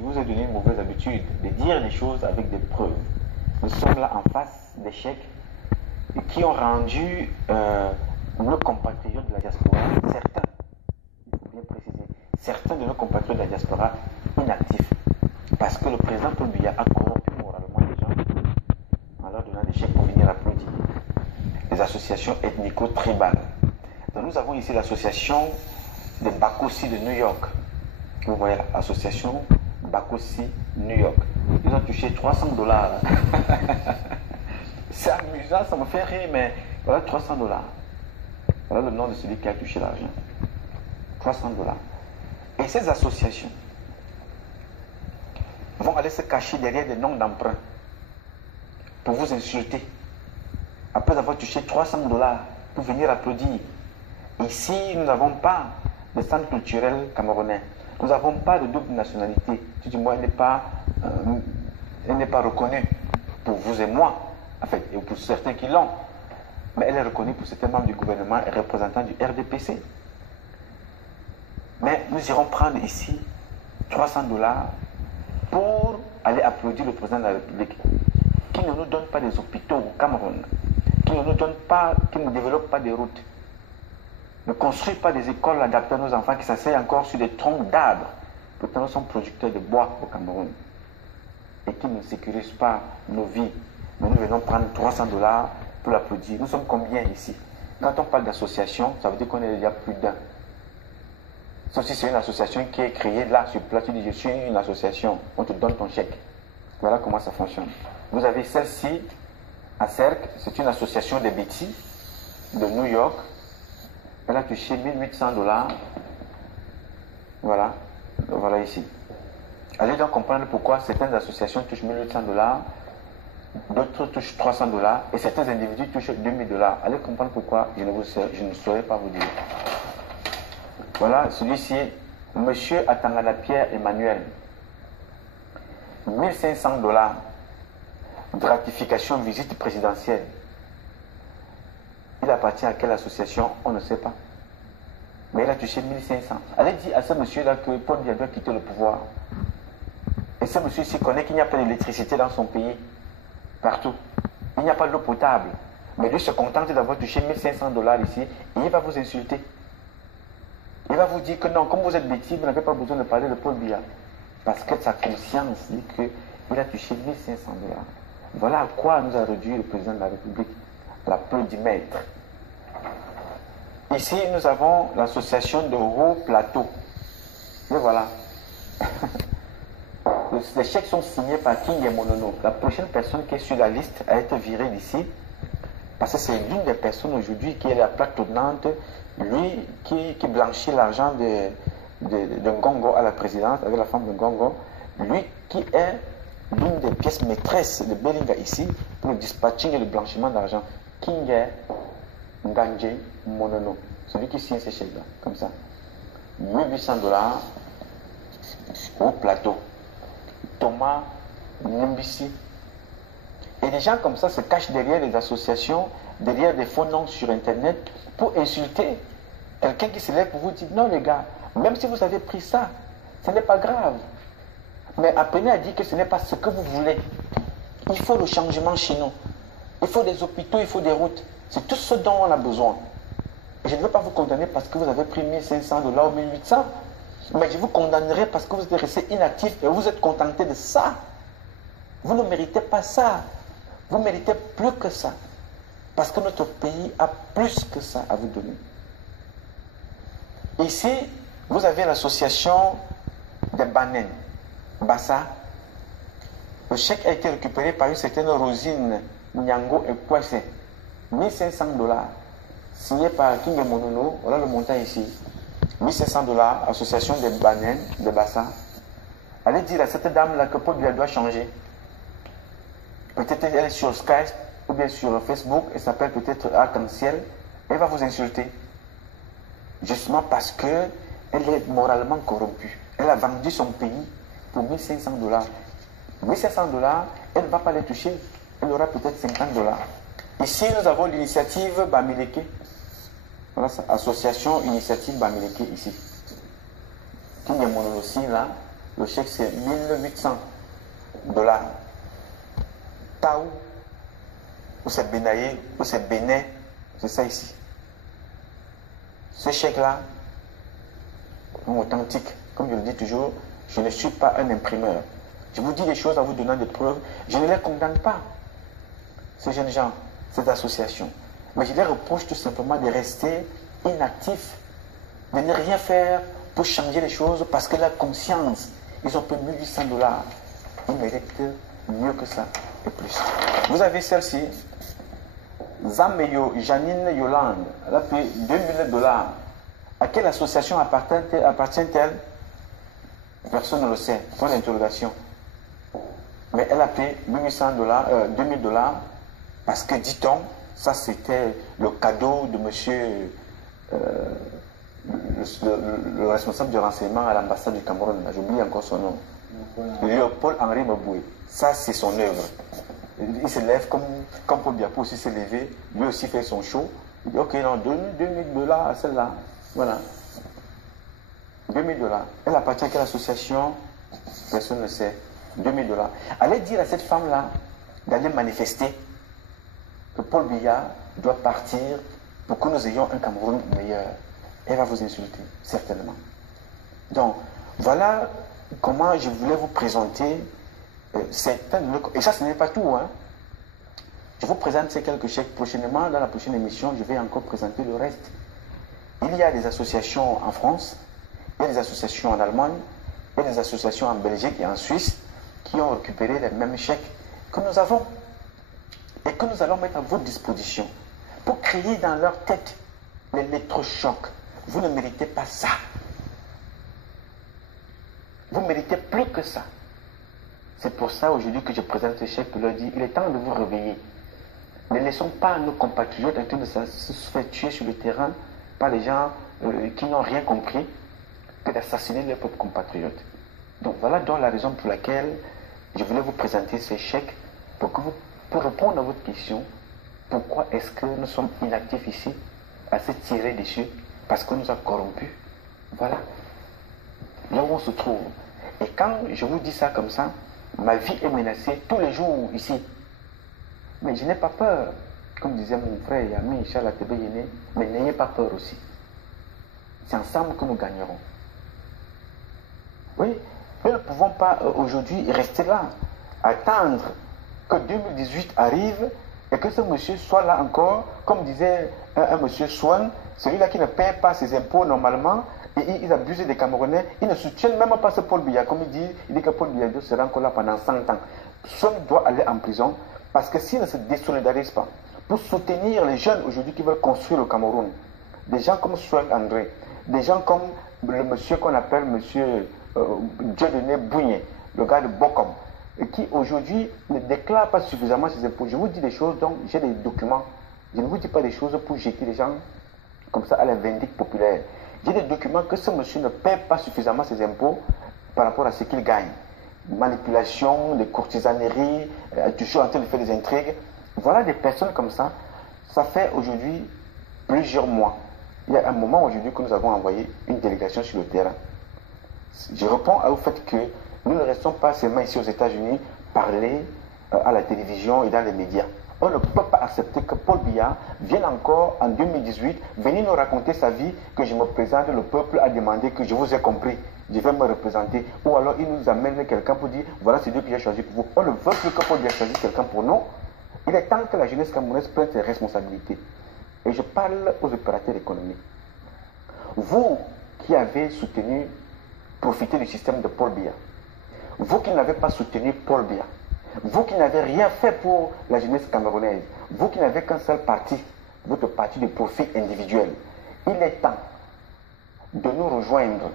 Je vous ai donné une mauvaise habitude de dire des choses avec des preuves. Nous sommes là en face d'échecs qui ont rendu nos compatriotes de la diaspora, certains, il faut bien préciser, certains de nos compatriotes de la diaspora inactifs. Parce que le président Paul Biya a corrompu moralement les gens en leur donnant des chèques pour venir applaudir. Les associations ethnico-tribales. Donc nous avons ici l'association des Bakossi de New York. Vous voyez l'association Bakossi New York. Ils ont touché $300. C'est amusant, ça me fait rire, mais voilà $300. Voilà le nom de celui qui a touché l'argent. $300. Et ces associations vont aller se cacher derrière des noms d'emprunt pour vous insulter. Après avoir touché $300 pour venir applaudir. Ici, nous n'avons pas de centre culturel camerounais. Nous n'avons pas de double nationalité. Du moins, elle n'est pas reconnue pour vous et moi, en fait, et pour certains qui l'ont. Mais elle est reconnue pour certains membres du gouvernement et représentants du RDPC. Mais nous irons prendre ici $300 pour aller applaudir le président de la République, qui ne nous donne pas des hôpitaux au Cameroun, qui ne nous donne pas, qui ne développe pas des routes, ne construit pas des écoles adaptées à nos enfants qui s'asseyent encore sur des troncs d'arbres. Pourtant, nous sommes producteurs de bois au Cameroun et qui ne sécurise pas nos vies. Mais nous venons prendre $300 pour l'applaudir. Nous sommes combien ici? Quand on parle d'association, ça veut dire qu'on est déjà plus d'un. Sauf si c'est une association qui est créée là sur place, tu dis je suis une association, on te donne ton chèque. Voilà comment ça fonctionne. Vous avez celle-ci à Cercle, c'est une association de Betty de New York. Elle a touché $1800. Voilà, voilà ici. Allez donc comprendre pourquoi certaines associations touchent $1800, d'autres touchent $300 et certains individus touchent $2000. Allez comprendre pourquoi je ne saurais pas vous dire. Voilà, celui-ci, Monsieur Atangana Pierre Emmanuel. $1500. Gratification visite présidentielle. Il appartient à quelle association? On ne sait pas. Mais il a touché 1500. Allez dire à ce monsieur-là que Paul Biya doit quitter le pouvoir. Et ce monsieur-ci connaît qu'il n'y a pas d'électricité dans son pays. Partout. Il n'y a pas d'eau potable. Mais lui se contente d'avoir touché $1500 ici et il va vous insulter. Il va vous dire que non, comme vous êtes bêtis, vous n'avez pas besoin de parler de Paul Biya. Parce que sa conscience dit qu'il a touché $1500. Voilà à quoi nous a réduit le président de la République. L'applaudimètre. Ici, nous avons l'association de Haut Plateau. Et voilà. Les chèques sont signés par King et Monono. La prochaine personne qui est sur la liste a été virée d'ici. Parce que c'est l'une des personnes aujourd'hui qui est la plaque tournante. Lui qui blanchit l'argent de Ngongo à la présidence avec la femme de Ngongo. Lui qui est l'une des pièces maîtresses de Belinga ici pour le dispatching et le blanchiment d'argent. King est Nganje Monono, celui qui signe ces chèques-là, comme ça. $1800 au plateau. Thomas Nimbisi. Et des gens comme ça se cachent derrière les associations, derrière des faux noms sur Internet pour insulter quelqu'un qui se lève pour vous dire non les gars, même si vous avez pris ça, ce n'est pas grave. Mais apprenez à dire que ce n'est pas ce que vous voulez. Il faut le changement chez nous. Il faut des hôpitaux, il faut des routes. C'est tout ce dont on a besoin. Et je ne veux pas vous condamner parce que vous avez pris $1500 ou 1800. Mais je vous condamnerai parce que vous êtes resté inactif et vous êtes contenté de ça. Vous ne méritez pas ça. Vous méritez plus que ça. Parce que notre pays a plus que ça à vous donner. Ici, vous avez l'association des Banen, Bassa. Le chèque a été récupéré par une certaine Rosine Nyango et Kwese. $1500. Signé par King et Monono. Voilà le montant ici. $1500, association des Banen, de Bassa. Allez dire à cette dame-là que Paul Biya doit changer. Peut-être elle est sur Skype ou bien sur Facebook, elle s'appelle peut-être Arc-en-Ciel. Elle va vous insulter. Justement parce qu'elle est moralement corrompue. Elle a vendu son pays pour $1500. $1500, elle ne va pas les toucher. Elle aura peut-être $50. Ici, nous avons l'initiative Bamileke. Voilà, association Initiative Bamileke ici. Qui est mon aussi là. le chèque c'est 1800 dollars. Tao, ou c'est Benaye, ou c'est Bénin, c'est ça ici. Ce chèque-là, authentique, comme je le dis toujours, je ne suis pas un imprimeur. Je vous dis des choses en vous donnant des preuves. Je ne les condamne pas, ces jeunes gens, cette association. Mais je les reproche tout simplement de rester inactifs, de ne rien faire pour changer les choses parce que la conscience, ils ont payé 1800 dollars. Ils méritent mieux que ça et plus. Vous avez celle-ci, Zameyo Janine Yolande, elle a payé 2000 dollars. À quelle association appartient-elle? Personne ne le sait. Point d'interrogation. Mais elle a payé 1800 dollars, 2000 dollars parce que, dit-on, ça c'était le cadeau de monsieur le responsable du renseignement à l'ambassade du Cameroun. J'oublie encore son nom. Léopold-Henri Maboué. Ça, c'est son œuvre. Il se lève comme Paul Biya aussi s'est levé. Lui aussi fait son show. Il dit, ok, non, 2000 dollars à celle-là. Voilà. 2000 dollars. Elle appartient à quelle association? Personne ne sait. 2000 dollars. Allez dire à cette femme-là d'aller manifester que Paul Biya doit partir pour que nous ayons un Cameroun meilleur. Elle va vous insulter, certainement. Donc, voilà comment je voulais vous présenter certains. Et ça, ce n'est pas tout. Hein. Je vous présente ces quelques chèques. Prochainement, dans la prochaine émission, je vais encore présenter le reste. Il y a des associations en France, il y a des associations en Allemagne, il y a des associations en Belgique et en Suisse qui ont récupéré les mêmes chèques que nous avons et que nous allons mettre à votre disposition pour créer dans leur tête l'électrochoc. Vous ne méritez pas ça. Vous méritez plus que ça. C'est pour ça aujourd'hui que je présente ce chèque qui leur dit il est temps de vous réveiller. Ne laissons pas nos compatriotes en train de se faire tuer sur le terrain par les gens qui n'ont rien compris que d'assassiner leurs propres compatriotes. Donc voilà donc la raison pour laquelle je voulais vous présenter ces chèques pour répondre à votre question. Pourquoi est-ce que nous sommes inactifs ici à se tirer dessus? Parce qu'on nous a corrompus. Voilà. Là où on se trouve. Et quand je vous dis ça comme ça, ma vie est menacée tous les jours ici. Mais je n'ai pas peur. Comme disait mon frère et ami Charles Tebe Yene, mais n'ayez pas peur aussi. C'est ensemble que nous gagnerons. Oui, nous ne pouvons pas aujourd'hui rester là, attendre que 2018 arrive et que ce monsieur soit là encore, comme disait un monsieur Swan, celui-là qui ne paie pas ses impôts normalement, et ils abusent des Camerounais, ils ne soutiennent même pas ce Paul Biya, comme il dit que Paul Biya sera encore là pendant 100 ans. Swan doit aller en prison, parce que s'il ne se désolidarise pas, pour soutenir les jeunes aujourd'hui qui veulent construire le Cameroun, des gens comme Swan André, des gens comme le monsieur qu'on appelle monsieur Dieudonné Bougné, le gars de Bokom, qui aujourd'hui ne déclare pas suffisamment ses impôts. Je vous dis des choses, donc j'ai des documents. Je ne vous dis pas des choses pour jeter les gens comme ça à la vindicte populaire. J'ai des documents que ce monsieur ne paie pas suffisamment ses impôts par rapport à ce qu'il gagne. Manipulation, des courtisaneries, toujours en train de faire des intrigues. Voilà des personnes comme ça. Ça fait aujourd'hui plusieurs mois. Il y a un moment aujourd'hui que nous avons envoyé une délégation sur le terrain. Je réponds au fait que nous ne restons pas seulement ici aux États-Unis parler à la télévision et dans les médias. On ne peut pas accepter que Paul Biya vienne encore en 2018 venir nous raconter sa vie, que je me présente, le peuple a demandé que je vous ai compris, je vais me représenter. Ou alors il nous amène quelqu'un pour dire voilà c'est Dieu qui a choisi pour vous. On ne veut plus que Paul Biya choisisse quelqu'un pour nous. Il est temps que la jeunesse camerounaise prenne ses responsabilités. Et je parle aux opérateurs économiques. Vous qui avez soutenu, profité du système de Paul Biya, vous qui n'avez pas soutenu Paul Biya, vous qui n'avez rien fait pour la jeunesse camerounaise, vous qui n'avez qu'un seul parti, votre parti de profit individuel, il est temps de nous rejoindre